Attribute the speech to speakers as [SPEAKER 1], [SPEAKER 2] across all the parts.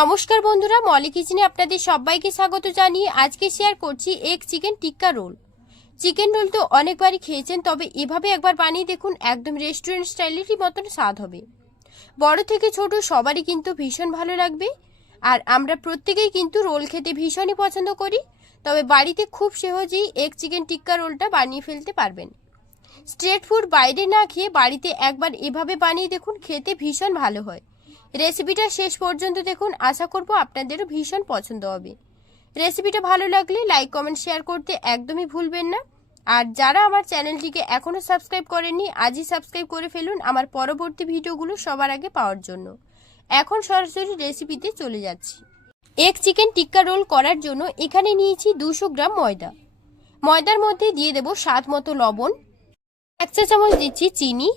[SPEAKER 1] নমস্কার বন্ধুরা, মলি কিচেনে আপনাদের সবাইকে স্বাগত জানিয়ে আজকে শেয়ার করছি এক chicken tikka roll chicken roll তো অনেকবারই খেয়েছেন, তবে এভাবে একবার বানিয়ে দেখুন, একদম রেস্টুরেন্ট স্টাইলেরই মতন স্বাদ হবে। বড় থেকে ছোট সবারই কিন্তু ভীষণ ভালো লাগবে, আর আমরা প্রত্যেকেই কিন্তু রোল খেতে ভীষণই পছন্দ করি, তবে বাড়িতে খুব সহজেই এক চিকেন টিক্কা রোলটা বানিয়ে ফেলতে পারবেন। স্ট্রেট ফুড বাইরে না খেয়ে বাড়িতে একবার এভাবে বানিয়ে দেখুন, খেতে ভীষণ ভালো হয়। রেসিপিটা শেষ পর্যন্ত দেখুন। আশা করব আপনাদেরও ভীষণ পছন্দ হবে। রেসিপিটা ভালো লাগলে লাইক কমেন্ট শেয়ার করতে একদমই ভুলবেন না। আর যারা আমার চ্যানেলটিকে এখনও সাবস্ক্রাইব করেননি, আজই সাবস্ক্রাইব করে ফেলুন আমার পরবর্তী ভিডিওগুলো সবার আগে পাওয়ার জন্য। এখন সরাসরি রেসিপিতে চলে যাচ্ছি। এক চিকেন টিক্কা রোল করার জন্য এখানে নিয়েছি দুশো গ্রাম ময়দা। ময়দার মধ্যে দিয়ে দেব স্বাদ মতো লবণ। এক চা চামচ দিচ্ছি চিনি।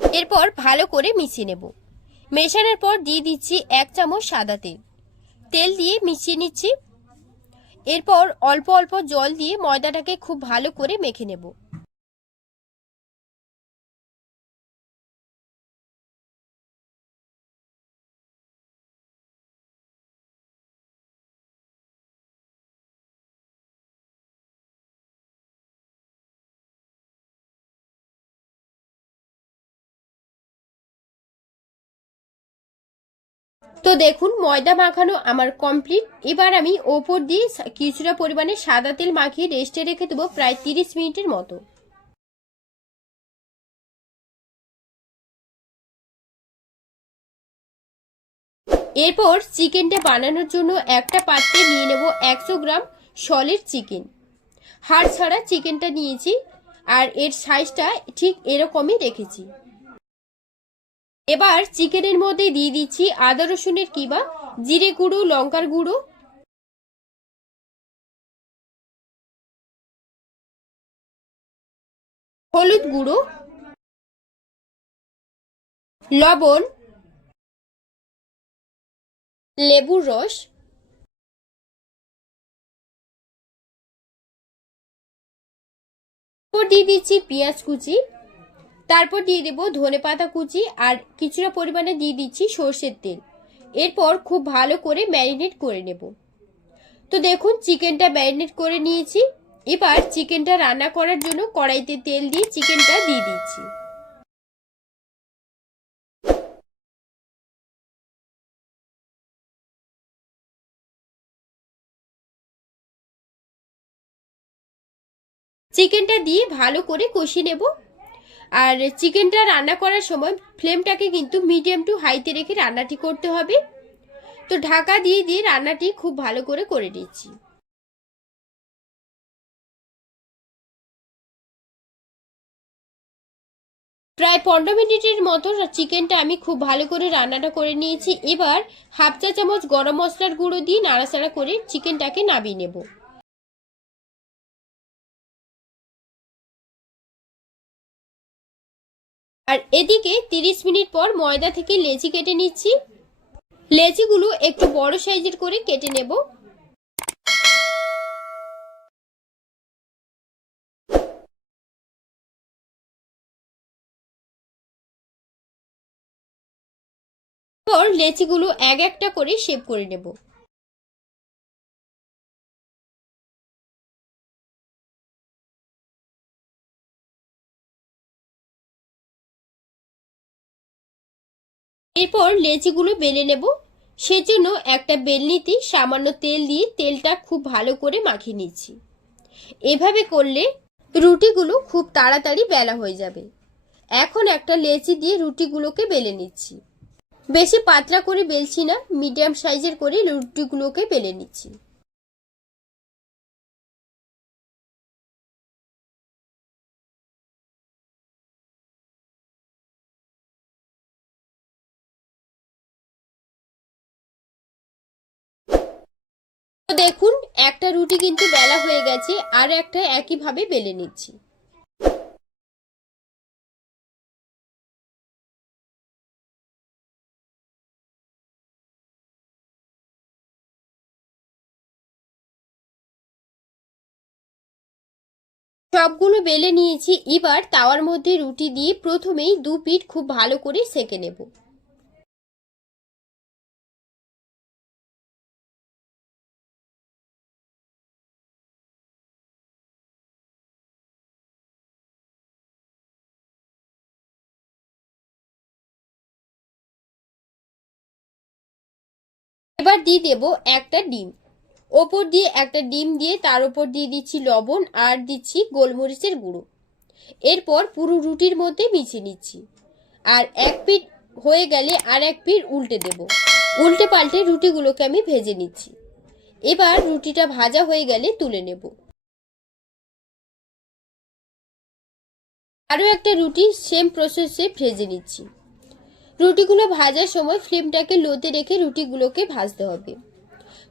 [SPEAKER 1] এরপর ভালো করে মিশিয়ে নেব। মেশানোর পর দিয়ে দিচ্ছি এক চামচ সাদা তেল। তেল দিয়ে মিশিয়ে নিচ্ছি। এরপর অল্প অল্প জল দিয়ে ময়দাটাকে খুব ভালো করে মেখে নেব। তো দেখুন, ময়দা মাখানো আমার কমপ্লিট এবার আমি ওপর দিয়ে কিছুটা পরিমাণে সাদা তেল মাখিয়ে রেস্টে রেখে দেবো প্রায় তিরিশ মিনিটের মতো। এরপর চিকেনটা বানানোর জন্য একটা পাত্রে নিয়ে নেব একশো গ্রাম সলিড চিকেন। হাড় ছাড়া চিকেনটা নিয়েছি, আর এর সাইজটা ঠিক এরকমই রেখেছি। এবার চিকেনের মধ্যে দিয়ে দিচ্ছি আদা রসুনের কিমা, জিরে গুঁড়ো, লঙ্কার গুঁড়ো। হলুদ গুঁড়ো। লবণ। লেবুর রস। দিয়ে দিচ্ছি পেঁয়াজ কুচি। তারপর দিয়ে দেবো ধনে পাতা কুচি আর কিছুটা পরিমাণে দিয়ে দিচ্ছি সর্ষের তেল। এরপর খুব ভালো করে ম্যারিনেট করে নেব। তো দেখুন, চিকেনটা ম্যারিনেট করে নিয়েছি। এবার চিকেনটা রান্না করার জন্য কড়াইতে তেল দিয়ে চিকেনটা দিয়ে দিচ্ছি। চিকেনটা দিয়ে ভালো করে কষিয়ে নেব। আর চিকেনটা রান্না করার সময় ফ্লেমটাকে কিন্তু মিডিয়াম টু হাইতে রেখে রান্নাটি করতে হবে। তো ঢাকা দিয়ে দিয়ে রান্নাটি খুব ভালো করে করে দিচ্ছি প্রায় পনেরো মিনিটের মতো চিকেনটা আমি খুব ভালো করে রান্নাটা করে নিয়েছি। এবার হাফ চা চামচ গরম মশলার গুঁড়ো দিয়ে নাড়াচাড়া করে চিকেনটাকে নামিয়ে নেব। আর এদিকে তিরিশ মিনিট পর ময়দা থেকে লেচি কেটে নিচ্ছি। লেচিগুলো একটু বড় সাইজের করে কেটে নেব। লেচিগুলো এক একটা করে শেপ করে নেব। এরপর লেচিগুলো বেলে নেব। সেজন্য একটা বেলনিতে সামান্য তেল দিয়ে তেলটা খুব ভালো করে মাখিয়ে নিচ্ছি। এভাবে করলে রুটিগুলো খুব তাড়াতাড়ি বেলা হয়ে যাবে। এখন একটা লেচি দিয়ে রুটিগুলোকে বেলে নিচ্ছি। বেশি পাতলা করে বেলছি না, মিডিয়াম সাইজের করে রুটিগুলোকে বেলে নিচ্ছি। দেখুন, একটা রুটি কিন্তু বেলা হয়ে গেছে, আর একটা একইভাবে বেলে নিচ্ছি। সবগুলো বেলে নিয়েছি, এবার তাওয়ার মধ্যে রুটি দিয়ে প্রথমেই দু পিঠ খুব ভালো করে সেকে নেব। দিয়ে দেব একটা ডিম। ওপর দিয়ে একটা ডিম দিয়ে তার উপর দিয়ে দিচ্ছি লবণ আর দিচ্ছি গোলমরিচের গুঁড়ো। এরপর পুরো রুটির মধ্যে মিশিয়ে নিচ্ছি। আর এক পিঠ হয়ে গেলে আর এক পিঠ উল্টে দেব। উল্টে পাল্টে রুটিগুলোকে আমি ভেজে নিচ্ছি। এবার রুটিটা ভাজা হয়ে গেলে তুলে নেব। আরও একটা রুটি সেম প্রসেসে ভেজে নিচ্ছি। রুটিগুলো ভাজার সময় ফ্লেমটাকে লোতে রেখে রুটিগুলোকে ভাজতে হবে।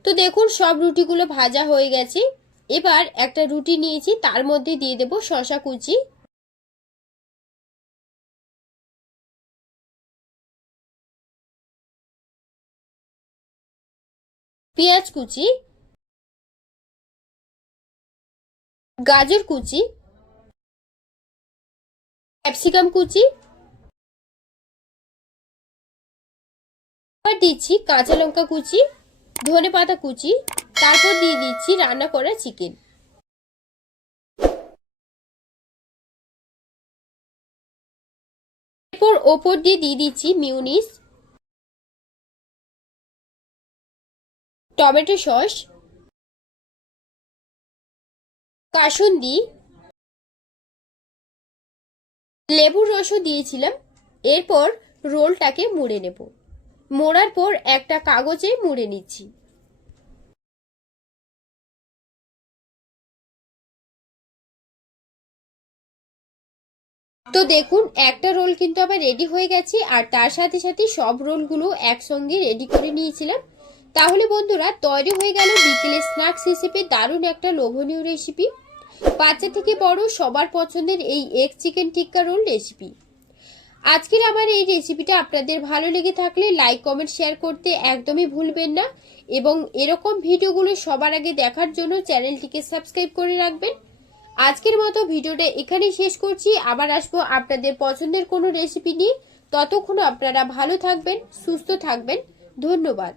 [SPEAKER 1] তো দেখুন, সব রুটিগুলো ভাজা হয়ে গেছে। এবার একটা রুটি নিয়েছি, তার মধ্যে দিয়ে দেব শশা কুচি। পেঁয়াজ কুচি। গাজর কুচি। ক্যাপসিকাম কুচি। এবার দিচ্ছি কাঁচা লঙ্কা কুচি, ধনে পাতা কুচি, তারপর দিয়ে দিচ্ছি রান্না করা চিকেন। এরপর ওপর দিয়ে দিয়ে দিচ্ছি মিউনিস, টমেটো সস, কাসুন্দি, লেবুর রসও দিয়েছিলাম, এরপর রোলটাকে মুড়ে নেব। মোড়ার পর একটা কাগজে মুড়ে নিচ্ছি। তো দেখুন, একটা রোল কিন্তু আবার রেডি হয়ে গেছে আর তার সাথে সাথে সব রোলগুলো একসঙ্গে রেডি করে নিয়েছিলাম। তাহলে বন্ধুরা, তৈরি হয়ে গেল বিকেলে স্ন্যাক্স হিসেবে দারুণ একটা লোভনীয় রেসিপি বাচ্চা থেকে বড় সবার পছন্দের এই egg chicken tikka roll recipe আজকের আমার এই রেসিপিটা আপনাদের ভালো লেগে থাকলে লাইক কমেন্ট শেয়ার করতে একদমই ভুলবেন না। এবং এরকম ভিডিওগুলো সবার আগে দেখার জন্য চ্যানেলটিকে সাবস্ক্রাইব করে রাখবেন। আজকের মতো ভিডিওটা এখানেই শেষ করছি। আবার আসব আপনাদের পছন্দের কোনো রেসিপি নিয়ে। ততক্ষণ আপনারা ভালো থাকবেন, সুস্থ থাকবেন। ধন্যবাদ।